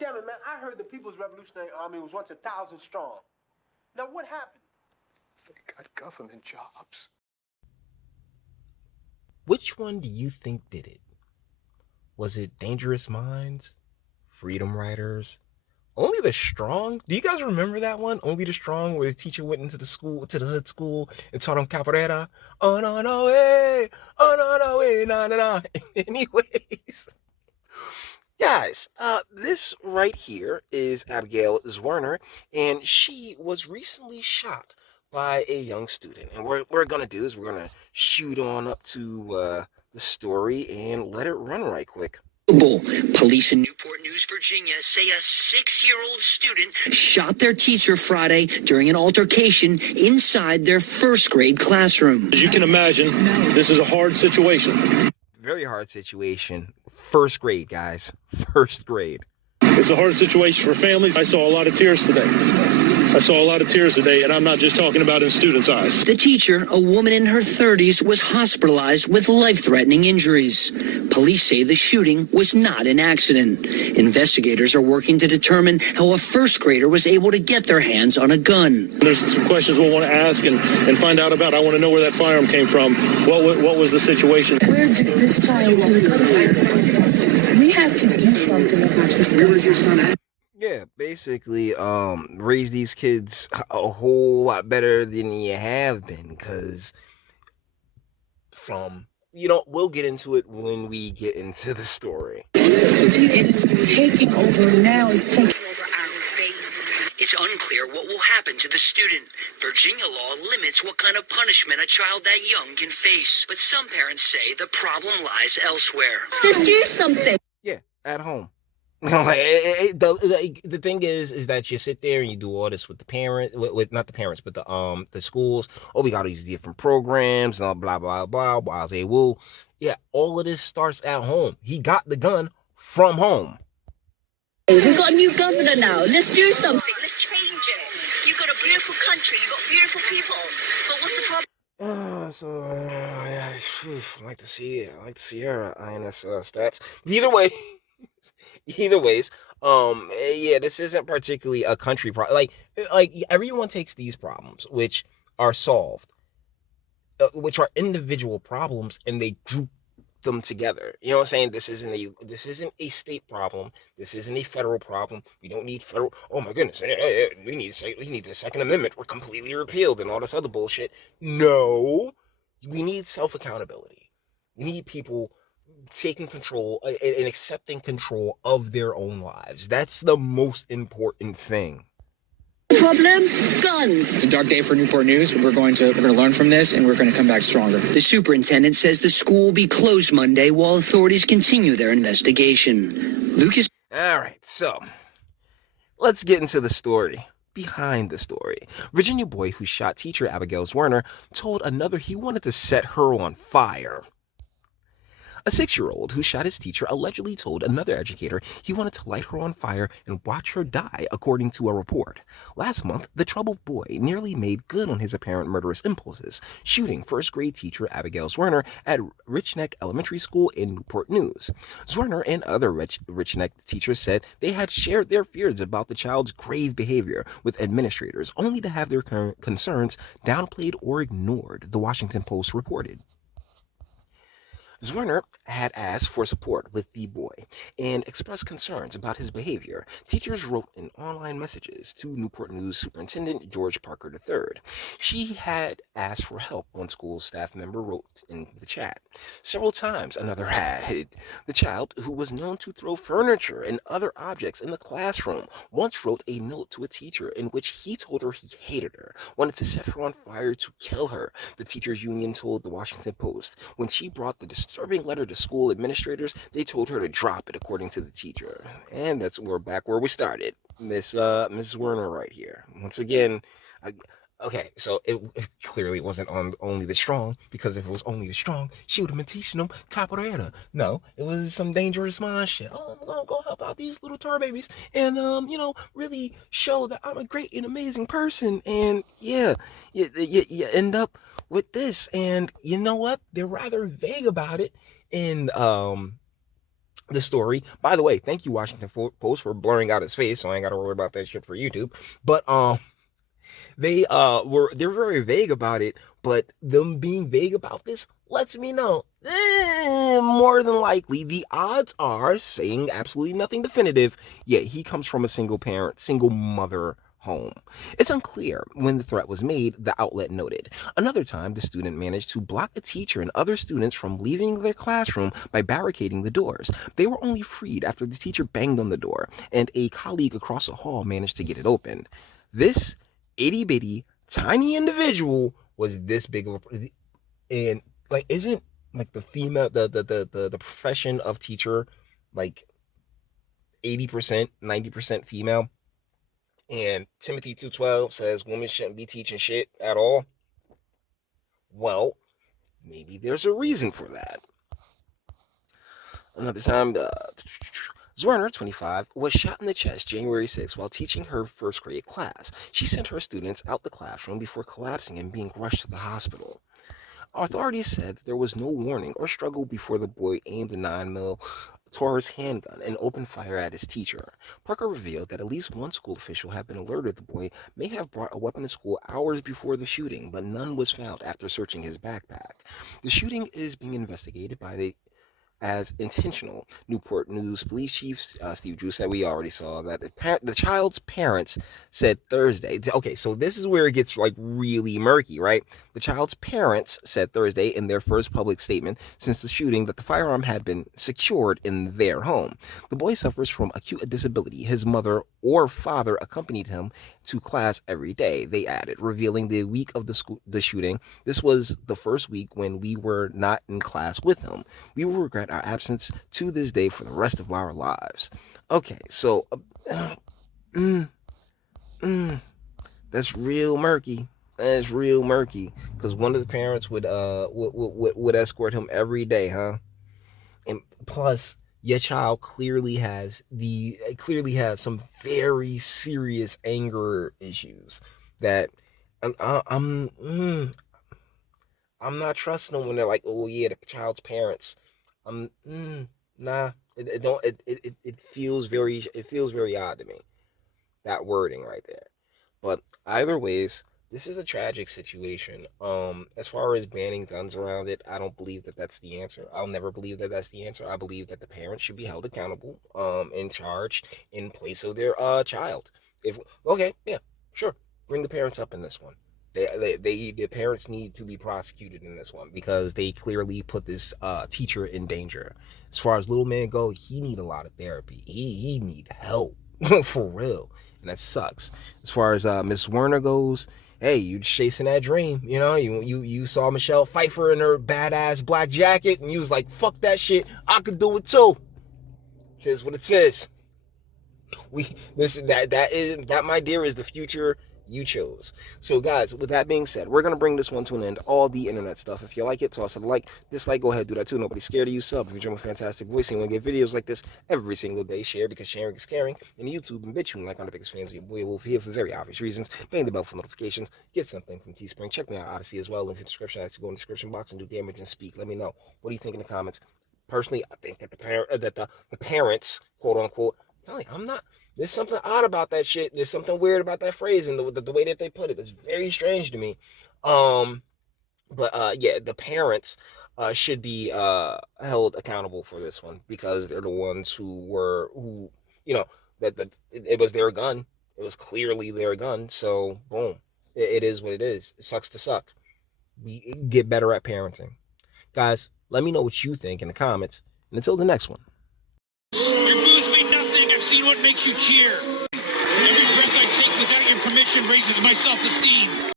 Damn it, man, I heard the People's Revolutionary Army was once 1,000 strong. Now what happened? They got government jobs. Which one do you think did it? Was it Dangerous Minds? Freedom Riders? Only the Strong? Do you guys remember that one? Only the Strong, where the teacher went into the school, to the hood school, and taught them capoeira? Oh, no, no, hey! Oh, no, no, hey, no, no, no. Anyways, guys, this right here is Abigail Zwerner, and she was recently shot by a young student. And what we're going to do is we're going to shoot on up to the story and let it run right quick. Police in Newport News, Virginia say a 6-year-old student shot their teacher Friday during an altercation inside their first grade classroom. As you can imagine, this is a hard situation. Very hard situation. First grade, guys. First grade. It's a hard situation for families. I saw a lot of tears today. And I'm not just talking about in students' eyes. The teacher, a woman in her 30s, was hospitalized with life-threatening injuries. Police say the shooting was not an accident. Investigators are working to determine how a first grader was able to get their hands on a gun. There's some questions we'll want to ask and find out about. I want to know where that firearm came from. What was the situation? Where did this child come from? We have to do something about this. Where was your son at? Yeah, basically, raise these kids a whole lot better than you have been, because we'll get into it when we get into the story. It's taking over now. It's taking over our baby. It's unclear what will happen to the student. Virginia law limits what kind of punishment a child that young can face. But some parents say the problem lies elsewhere. Let's do something. Yeah, at home. The thing is that you sit there and you do all this with the parent, with not the parents, but the schools. Oh, we got these different programs and blah blah blah. While they will, yeah, all of this starts at home. He got the gun from home. We've got a new governor now. Let's do something. Let's change it. You've got a beautiful country. You've got beautiful people. But what's the problem? I like to see her INS stats. Either ways, yeah, this isn't particularly a country problem. Like everyone takes these problems, which are solved, which are individual problems, and they group them together. You know what I'm saying? This isn't a state problem. This isn't a federal problem. We don't need federal. Oh my goodness, we need the Second Amendment. We're completely repealed and all this other bullshit. No, we need self-accountability. We need people taking control and accepting control of their own lives. That's the most important thing. Problem? Guns. It's a dark day for Newport News. We're going to learn from this, and we're going to come back stronger. The superintendent says the school will be closed Monday while authorities continue their investigation. Lucas. All right, so let's get into the story. Behind the story, Virginia boy who shot teacher Abigail Zwerner told another he wanted to set her on fire. A 6-year-old who shot his teacher allegedly told another educator he wanted to light her on fire and watch her die, according to a report. Last month, the troubled boy nearly made good on his apparent murderous impulses, shooting first-grade teacher Abigail Zwerner at Richneck Elementary School in Newport News. Zwerner and other Richneck teachers said they had shared their fears about the child's grave behavior with administrators, only to have their concerns downplayed or ignored, the Washington Post reported. Zwerner had asked for support with the boy and expressed concerns about his behavior. Teachers wrote in online messages to Newport News Superintendent George Parker III. She had asked for help, one school staff member wrote in the chat. Several times, another had. The child, who was known to throw furniture and other objects in the classroom, once wrote a note to a teacher in which he told her he hated her, wanted to set her on fire to kill her, the teachers union told the Washington Post. When she brought the disturbing letter to school administrators, they told her to drop it, according to the teacher. And we're back where we started. Miss Werner right here. Once again, okay, so it clearly wasn't on Only the Strong, because if it was Only the Strong, she would have been teaching them capoeira. No, it was some Dangerous Mind shit. Oh, I'm gonna go help out these little tar babies and, really show that I'm a great and amazing person. And yeah, you end up with this. And you know what? They're rather vague about it in the story. By the way, thank you, Washington Post, for blurring out his face, so I ain't got to worry about that shit for YouTube. But they're very vague about it, but them being vague about this lets me know more than likely the odds are saying absolutely nothing definitive. Yeah, he comes from a single mother home. It's unclear when the threat was made, the outlet noted. Another time, the student managed to block a teacher and other students from leaving their classroom by barricading the doors. They were only freed after the teacher banged on the door, and a colleague across the hall managed to get it open. This itty bitty tiny individual was this big of a, and like, isn't like the female the profession of teacher like 80%, 90% female? And Timothy 2:12 says women shouldn't be teaching shit at all. Well, maybe there's a reason for that. Another time, Zwerner, 25, was shot in the chest January 6 while teaching her first grade class. She sent her students out the classroom before collapsing and being rushed to the hospital. Authorities said there was no warning or struggle before the boy aimed a 9mm Taurus handgun and opened fire at his teacher. Parker revealed that at least one school official had been alerted the boy may have brought a weapon to school hours before the shooting, but none was found after searching his backpack. The shooting is being investigated by the as intentional. Newport News Police Chief Steve Drew said, we already saw that the child's parents said Thursday. Okay, so this is where it gets like really murky, right? The child's parents said Thursday in their first public statement since the shooting that the firearm had been secured in their home. The boy suffers from acute disability. His mother or father accompanied him to class every day, they added, revealing the week of the shooting. This was the first week when we were not in class with him. We will regret our absence to this day for the rest of our lives. Okay, so that's real murky. That's real murky because one of the parents would escort him every day, huh? And plus, your child clearly has some very serious anger issues that I'm not trusting them when they're like, oh yeah, the child's parents. Nah, it feels very odd to me, that wording right there. But either ways, this is a tragic situation. As far as banning guns around it, I don't believe that that's the answer. I'll never believe that that's the answer. I believe that the parents should be held accountable, and charged in place of their child. Okay, yeah, sure, bring the parents up in this one. The parents need to be prosecuted in this one because they clearly put this teacher in danger. As far as little man go, he need a lot of therapy. He need help for real, and that sucks. As far as Miss Werner goes, hey, you chasing that dream, you know? You saw Michelle Pfeiffer in her badass black jacket, and you was like, fuck that shit, I could do it too. It is what it is. That my dear is the future you chose. So guys, with that being said, we're gonna bring this one to an end. All the internet stuff. If you like it, toss it a like. Dislike, go ahead, do that too. Nobody's scared of you. Sub if you dream a fantastic voice and you want to get videos like this every single day. Share because sharing is caring. And YouTube and Bitchute, like, I'm the biggest fans of your boy Wolf here for very obvious reasons. Bang the bell for notifications. Get something from Teespring. Check me out Odyssey as well. Links in the description. I like to go in the description box and do damage and speak. Let me know. What do you think in the comments? Personally, I think that the parents, quote unquote, I'm telling you, I'm not. There's something odd about that shit. There's something weird about that phrase and the way that they put it. It's very strange to me. Yeah, the parents should be held accountable for this one because they're the ones who it was their gun. It was clearly their gun. So boom, it is what it is. It sucks to suck. We get better at parenting, guys. Let me know what you think in the comments. And until the next one. Your booze mean nothing. I've seen what makes you cheer. Every breath I take without your permission raises my self-esteem.